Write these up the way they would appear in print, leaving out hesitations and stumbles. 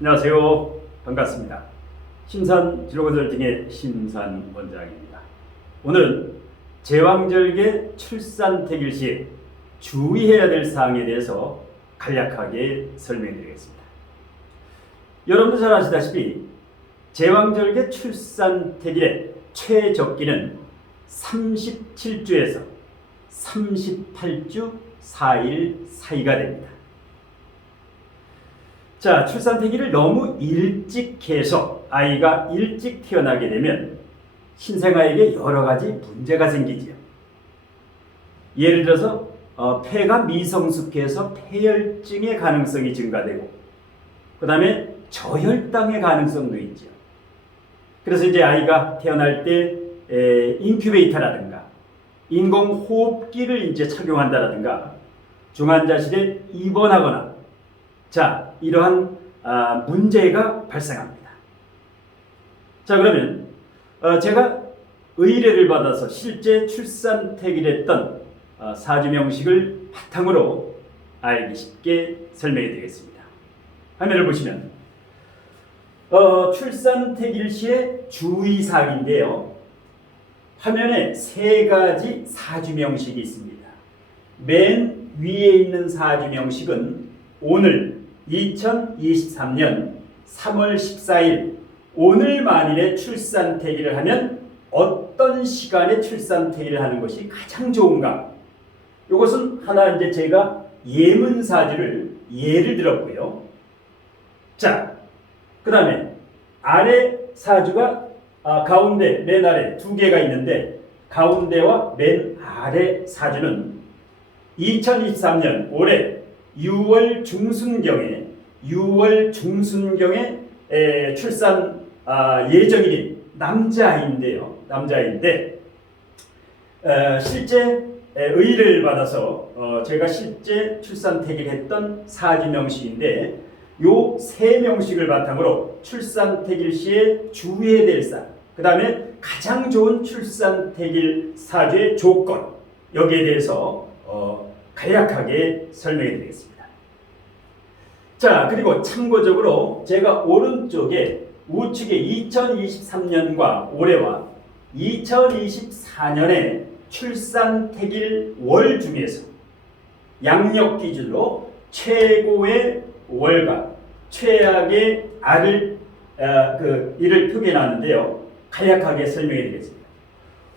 안녕하세요. 반갑습니다. 심산 질환들 등의 심산 원장입니다. 오늘은 제왕절개 출산택일 시 주의해야 될 사항에 대해서 간략하게 설명드리겠습니다. 여러분도 잘 아시다시피 제왕절개 출산택일의 최적기는 37주에서 38주 4일 사이가 됩니다. 자, 출산태기를 너무 일찍 해서 아이가 일찍 태어나게 되면 신생아에게 여러 가지 문제가 생기지요. 예를 들어서 폐가 미성숙해서 폐혈증의 가능성이 증가되고, 그 다음에 저혈당의 가능성도 있죠. 그래서 이제 아이가 태어날 때 인큐베이터라든가 인공호흡기를 이제 착용한다라든가 중환자실에 입원하거나, 자, 이러한 문제가 발생합니다. 자, 그러면 제가 의뢰를 받아서 실제 출산택일했던 사주명식을 바탕으로 알기 쉽게 설명해 드리겠습니다. 화면을 보시면 출산택일 시의 주의사항인데요. 화면에 세 가지 사주명식이 있습니다. 맨 위에 있는 사주명식은 오늘 2023년 3월 14일 오늘 만일에 출산택일을 하면 어떤 시간에 출산택일을 하는 것이 가장 좋은가? 이것은 하나 이제 제가 예문사주를 예를 들었고요. 자, 그 다음에 아래 사주가 가운데 맨 아래 두 개가 있는데, 가운데와 맨 아래 사주는 2023년 올해 6월 중순경에 출산 예정일인 남자아이인데요. 남자아이인데 실제 의뢰를 받아서 제가 실제 출산택일했던 사주명식인데, 요 세 명식을 바탕으로 출산택일 시에 주의해야 될 사항, 그 다음에 가장 좋은 출산택일 사주의 조건, 여기에 대해서 간략하게 설명해 드리겠습니다. 자, 그리고 참고적으로 제가 오른쪽에 우측에 2023년과 올해와 2024년의 출산택일 월 중에서 양력 기준으로 최고의 월과 최악의 알을 이를 표기해 놨는데요. 간략하게 설명해 드리겠습니다.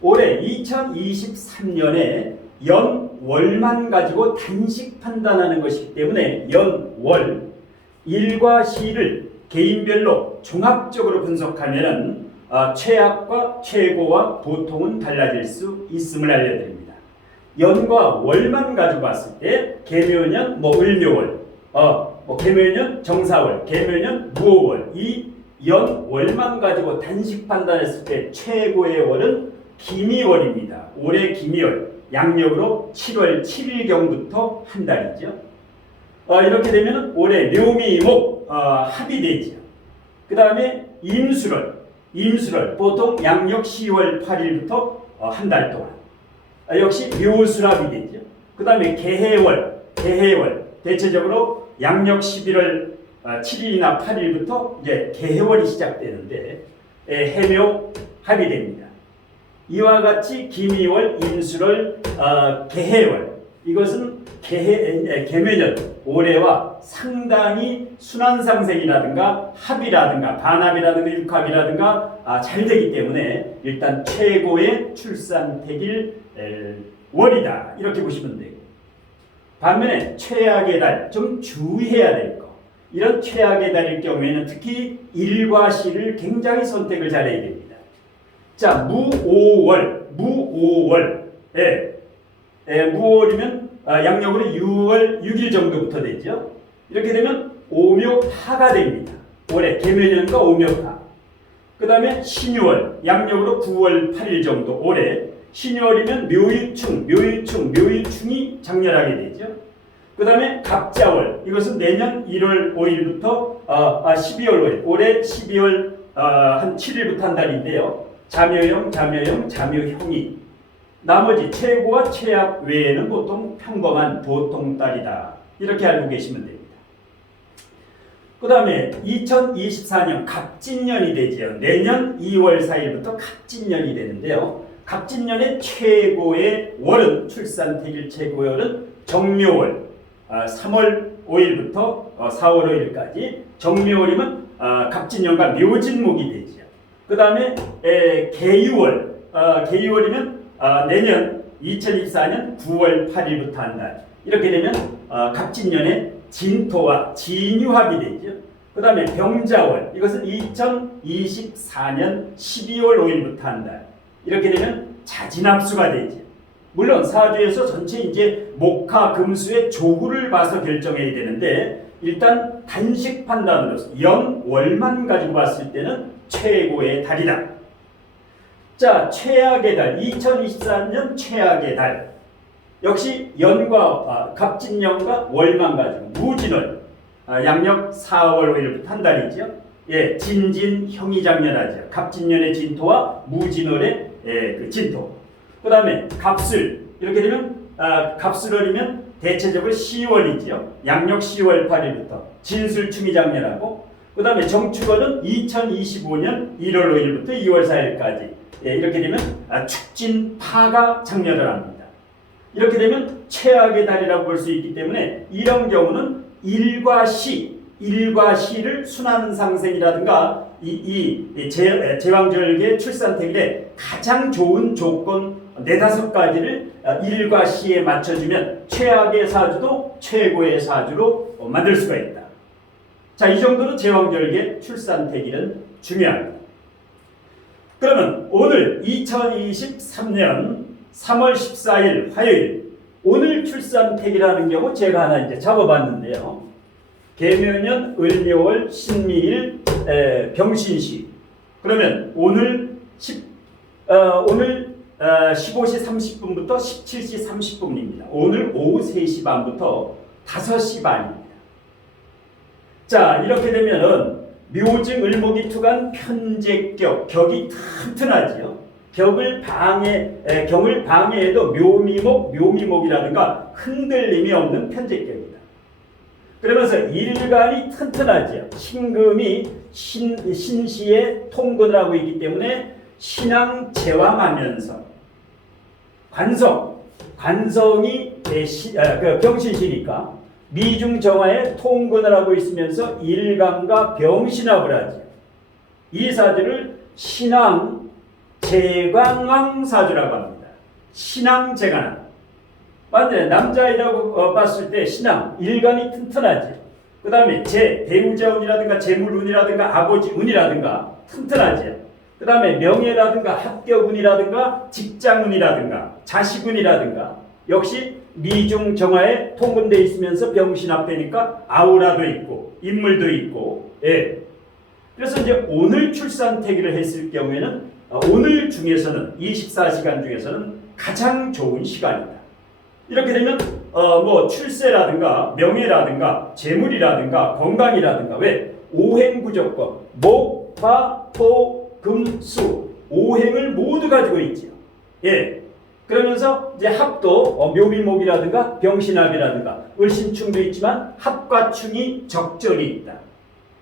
올해 2023년에 연월만 가지고 단식 판단하는 것이기 때문에 연월 일과 시를 개인별로 종합적으로 분석하면 최악과 최고와 보통은 달라질 수 있음을 알려드립니다. 연과 월만 가지고 봤을 때 계묘년 을묘월, 계묘년 정사월, 계묘년 무오월, 이 연월만 가지고 단식 판단했을 때 최고의 월은 기미월입니다. 올해 기미월, 양력으로 7월 7일경부터 한 달이죠. 이렇게 되면 올해 묘미목 합이 되죠. 그 다음에 임술월 보통 양력 10월 8일부터 한 달 동안 역시 묘술합이 되죠. 그 다음에 개해월 대체적으로 양력 11월 7일이나 8일부터 이제 개해월이 시작되는데 해묘합이 됩니다. 이와 같이 기미월, 임술월, 개해월, 이것은 계묘년 올해와 상당히 순환상생이라든가 합이라든가 반합이라든가 육합이라든가 잘 되기 때문에 일단 최고의 출산택일 월이다, 이렇게 보시면 돼요. 반면에 최악의 달, 좀 주의해야 될 거, 이런 최악의 달일 경우에는 특히 일과 시를 굉장히 선택을 잘해야 됩니다. 자, 무오월이면 양력으로 6월 6일 정도부터 되죠. 이렇게 되면 오묘파가 됩니다. 올해 계묘년과 오묘파. 그 다음에 신유월, 양력으로 9월 8일 정도, 올해 신유월이면 묘유충이 장렬하게 되죠. 그 다음에 갑자월, 이것은 내년 1월 5일부터 12월 5일, 올해 12월 한 7일부터 한 달인데요. 잠묘형이 나머지 최고와 최악 외에는 보통 평범한 보통달이다, 이렇게 알고 계시면 됩니다. 그 다음에 2024년 갑진년이 되지요. 내년 2월 4일부터 갑진년이 되는데요. 갑진년의 최고의 월은 출산택일 최고의 월은 정묘월 3월 5일부터 4월 5일까지 정묘월이면 갑진년과 묘진목이 되죠. 그 다음에 개유월 개유월이면 내년 2024년 9월 8일부터 한 달. 이렇게 되면 갑진년에 진토와 진유합이 되죠. 그 다음에 병자월 이것은 2024년 12월 5일부터 한 달. 이렇게 되면 자진합수가 되죠. 물론 사주에서 전체 이제 목화 금수의 조후를 봐서 결정해야 되는데 일단 단식 판단으로서 연 월만 가지고 봤을 때는 최고의 달이다. 자, 최악의 달 2024년 최악의 달 역시 연과 갑진년과 월만 가지고 무진월 양력 4월 5일부터 한 달이죠. 예, 진진 형이장렬하죠. 갑진년의 진토와 무진월의 그 진토. 그 다음에 갑술 이렇게 되면 갑술월이면 대체적으로 10월이지요. 양력 10월 8일부터 진술충이장렬하고 그 다음에 정축월은 2025년 1월 5일부터 2월 4일까지 이렇게 되면 축진파가 장렬을 합니다. 이렇게 되면 최악의 달이라고 볼 수 있기 때문에 이런 경우는 일과 시를 순환상생이라든가 제왕절개 출산택일에 가장 좋은 조건 4-5가지를 일과 시에 맞춰주면 최악의 사주도 최고의 사주로 만들 수가 있다. 자, 이 정도로 제왕절개 출산택일은 중요합니다. 그러면 오늘 2023년 3월 14일 화요일 오늘 출산택이라는 경우 제가 하나 이제 잡아봤는데요. 계묘년 을묘월 신미일 병신시. 그러면 오늘 15시 30분부터 17시 30분입니다. 오늘 오후 3시 반부터 5시 반입니다. 자, 이렇게 되면은 묘증 을목이 투간 편제격 격이 튼튼하지요. 경을 방해해도 묘미목이라든가 흔들림이 없는 편제격이다. 그러면서 일간이 튼튼하지요. 신금이 신시에 통근을 하고 있기 때문에 신앙 제왕하면서 관성이 병신시니까 미중정화에 통근을 하고 있으면서 일간과 병신합을 하죠. 이 사주를 신앙 제광왕 사주라고 합니다. 신앙 제관왕. 완전히 남자이라고 봤을 때 신앙 일간이 튼튼하지. 그 다음에 배우자운이라든가 재물운이라든가 아버지 운이라든가 튼튼하지. 그 다음에 명예라든가 합격운이라든가 직장운이라든가 자식운이라든가 역시 미중정화에 통분되어 있으면서 병신합되니까 아우라도 있고 인물도 있고. 예. 그래서 이제 오늘 출산택일을 했을 경우에는 오늘 중에서는 24시간 중에서는 가장 좋은 시간이다. 이렇게 되면 출세라든가 명예라든가 재물이라든가 건강이라든가 왜 오행구조권 목, 화, 토, 금, 수 5행을 모두 가지고 있죠. 예. 그러면서 이제 합도 묘미목이라든가 병신합이라든가 을신충도 있지만 합과 충이 적절히 있다.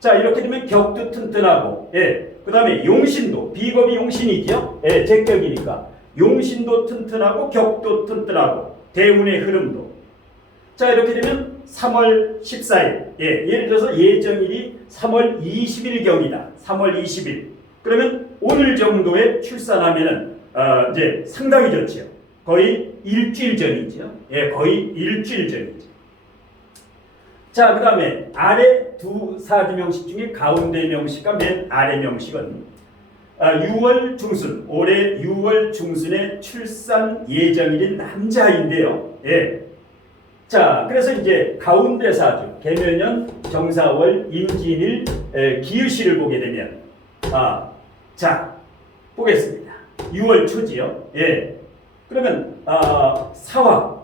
자, 이렇게 되면 격도 튼튼하고, 예. 그 다음에 용신도, 비겁이 용신이죠. 예, 제격이니까. 용신도 튼튼하고, 격도 튼튼하고, 대운의 흐름도. 자, 이렇게 되면 3월 14일. 예, 예를 들어서 예정일이 3월 20일경이다. 3월 20일. 그러면 오늘 정도에 출산하면은, 이제 상당히 좋죠. 거의 일주일 전이죠. 예, 거의 일주일 전이죠. 자, 그 다음에 아래 두 사주 명식 중에 가운데 명식과 맨 아래 명식은 6월 중순, 올해 6월 중순에 출산 예정일인 남자인데요. 예. 자, 그래서 이제 가운데 사주, 계묘년 정사월 임진일 기유시를 보게 되면, 자, 보겠습니다. 6월 초지요. 예. 그러면, 사화,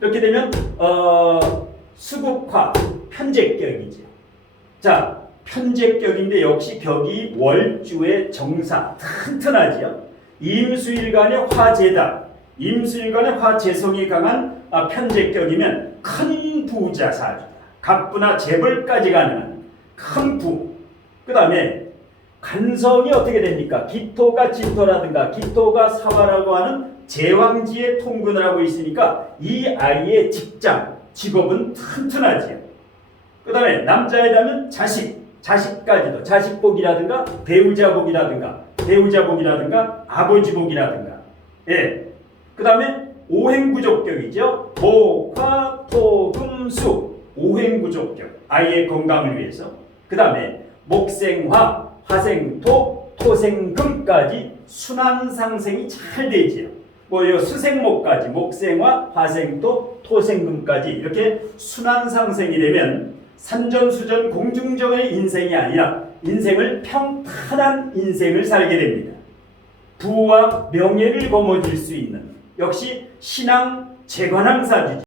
이렇게 되면, 수국화, 편제격이죠. 자, 편제격인데 역시 격이 월주의 정사, 튼튼하지요. 임수일간의 화재다. 임수일간의 화재성이 강한 편제격이면 큰 부자 사주다. 갑부나 재벌까지 가능한 큰 부. 그 다음에 간성이 어떻게 됩니까? 기토가 진토라든가 기토가 사화라고 하는 제왕지에 통근을 하고 있으니까 이 아이의 직장, 직업은 튼튼하지요. 그 다음에 남자애라면 자식까지도 자식복이라든가 배우자복이라든가 아버지복이라든가 예. 그 다음에 오행구족격이죠. 목화토금수 오행구족격 아이의 건강을 위해서. 그 다음에 목생화 화생토 토생금까지 순환상생이 잘 되지요. 요 수생목까지 목생화 화생토 토생금까지 이렇게 순환상생이 되면 산전수전 공중정의 인생이 아니라 인생을 평탄한 인생을 살게 됩니다. 부와 명예를 거머쥘 수 있는 역시 신앙 재관항사주죠.